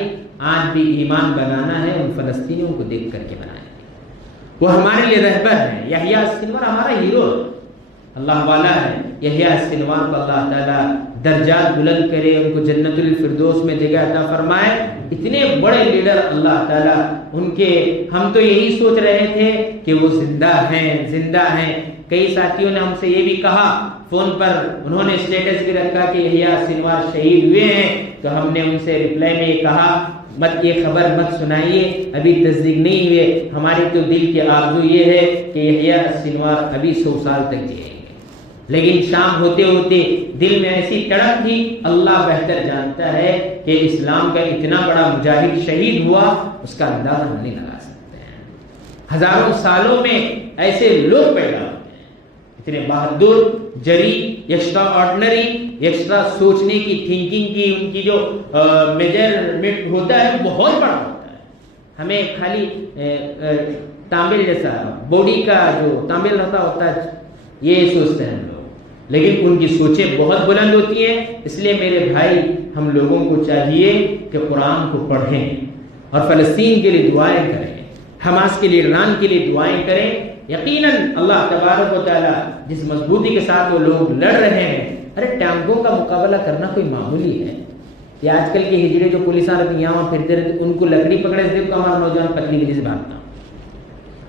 آج بھی ایمان بنانا ہے، ان فلسطینیوں کو دیکھ کر کے بنائیں، وہ ہمارے لیے رہبر ہیں۔ یحییٰ السنوار ہمارا ہیرو اللہ والا ہے، یحییٰ السنوار کو اللہ تعالیٰ درجات بلند کرے، ان کو جنت الفردوس میں جگہ عطا فرمائے۔ اتنے بڑے لیڈر اللہ تعالیٰ ان کے، ہم تو یہی سوچ رہے تھے کہ وہ زندہ ہیں، زندہ ہیں۔ کئی ساتھیوں نے ہم سے یہ بھی کہا فون پر، انہوں نے اسٹیٹس بھی رکھا کہ یحییٰ السنوار شہید ہوئے ہیں، تو ہم نے ان سے رپلائی میں یہ کہا مت یہ خبر مت سنائیے، ابھی تصدیق نہیں ہوئے، ہماری تو دل کی آرزو یہ ہے کہ یحییٰ السنوار ابھی 100 سال تک جئیں گے، لیکن شام ہوتے ہوتے دل میں ایسی تڑپ تھی، اللہ بہتر جانتا ہے کہ اسلام کا اتنا بڑا مجاہد شہید ہوا، اس کا اندازہ ہم نہیں لگا سکتے ہیں۔ ہزاروں سالوں میں ایسے لوگ پیدا ہوتے ہیں، اتنے بہادر، جری، ایکسٹرا آرڈنری، ایکسٹرا سوچنے کی، تھنکنگ کی، ان کی جو میجرمنٹ ہوتا ہے بہت بڑا ہوتا ہے۔ ہمیں خالی تامل جیسا باڈی کا جو تامل ہوتا ہے یہ سوچتے ہیں ہم لوگ، لیکن ان کی سوچیں بہت بلند ہوتی ہیں۔ اس لیے میرے بھائی ہم لوگوں کو چاہیے کہ قرآن کو پڑھیں اور فلسطین کے لیے دعائیں کریں، حماس کے لیڈران کے لیے دعائیں کریں۔ یقیناً اللہ تبارک و تعالیٰ جس مضبوطی کے ساتھ وہ لوگ لڑ رہے ہیں، ارے ٹینکوں کا مقابلہ کرنا کوئی معمولی ہے؟ یہ آج کل کے ہجڑے جو پولیس آ رہے یہاں پھرتے رہتے، ان کو لکڑی پکڑے سے دیکھو ہمارا نوجوان پتلی گلی سے بھاگتا۔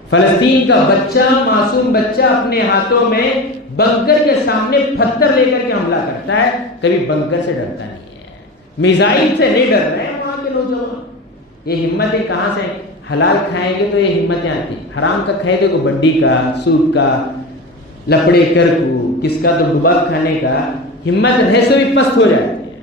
فلسطین کا بچہ، معصوم بچہ اپنے ہاتھوں میں بنکر کے سامنے پتھر لے کر کے حملہ کرتا ہے، کبھی بنکر سے ڈرتا نہیں ہے، میزائل سے نہیں ڈر رہے ہیں وہاں کے نوجوان۔ یہ ہمتیں کہاں سے؟ حلال کھائیں گے تو یہ ہمتیں آتی، حرام کا کھائے گے تو بڈی کا، سود کا، لپڑے کر کو، کس کا تو گباب کھانے کا، ہمت رہے سے بھی پست ہو جاتی ہے،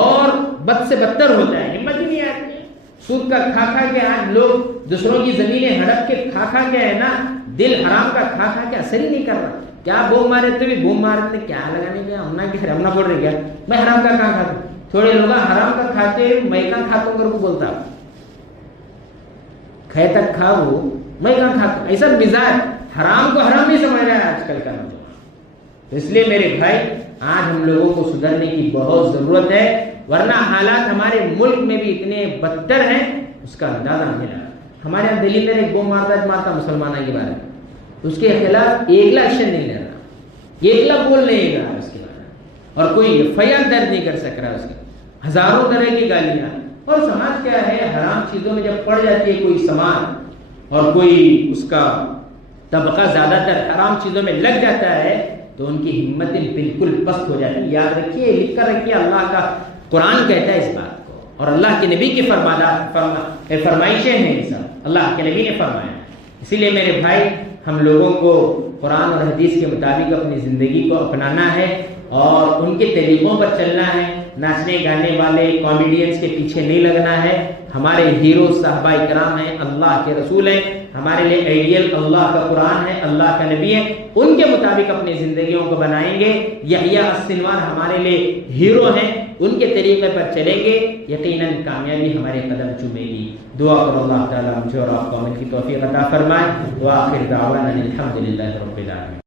اور بد سے بدتر ہوتا ہے، ہمت ہی نہیں آتی ہے۔ سود کا کھا کھا کے آج لوگ دوسروں کی زمینیں ہڑپ کے کھا کھا کے ہے نا، دل حرام کا کھا کھا کے اثر ہی نہیں کر رہا۔ کیا بوم مارے تو بھی بوم مارتے، کیا لگانے گیا ہم نہ بول رہے کیا میں حرام کا کھا کھاتا ہوں، تھوڑے لوگ حرام کا کھاتے میں کہاں کھاتا ہوں کر کو بولتا ہوں، کھائے تک کھا وہ میں کہاں کھاتا ہوں، ایسا مزاج، حرام کو حرام نہیں سمجھ رہا ہے آج کل کا نوجوان۔ تو اس لیے میرے بھائی آج ہم لوگوں کو سدھرنے کی بہت ضرورت ہے، ورنہ حالات ہمارے ملک میں بھی اتنے بدتر ہیں اس کا اندازہ نہیں لگا۔ ہمارے یہاں دلی میں ایک بم مارتا مسلمانوں کے بارے میں، اس کے خلاف ایک ایکشن نہیں لے رہا، ایک بول نہیں رہا اس کے بارے میں، اور کوئی FIR درج نہیں کر سک رہا اس کے، ہزاروں طرح کی گالیاں۔ اور سماج کیا ہے، حرام چیزوں میں جب پڑ جاتی ہے کوئی سماج اور کوئی اس کا طبقہ زیادہ تر حرام چیزوں میں لگ جاتا ہے تو ان کی ہمتیں بالکل پست ہو جاتی ہیں۔ یاد رکھیے، لکھ کر رکھیے، اللہ کا قرآن کہتا ہے اس بات کو، اور اللہ کے نبی کی فرمائشیں ہیں، اللہ کے نبی نے فرمایا۔ اسی لیے میرے بھائی ہم لوگوں کو قرآن اور حدیث کے مطابق اپنی زندگی کو اپنانا ہے اور ان کے طریقوں پر چلنا ہے، ناچنے گانے والے کامیڈینس کے پیچھے نہیں لگنا ہے۔ ہمارے ہیرو صحابہ کرام ہیں، اللہ کے رسول ہیں، ہمارے لیے آئیڈیل اللہ کا قرآن ہے، اللہ کا نبی ہے، ان کے مطابق اپنی زندگیوں کو بنائیں گے۔ یحییٰ السنوار ہمارے لیے ہیرو ہیں، ان کے طریقے پر چلیں گے، یقیناً کامیابی ہمارے قدم چومے گی۔ دعا کرو اللہ تعالیٰ مجھے اور آپ کو عمل کی توفیق عطا فرمائے۔ وآخر دعوانا الحمدللہ رب العالمین۔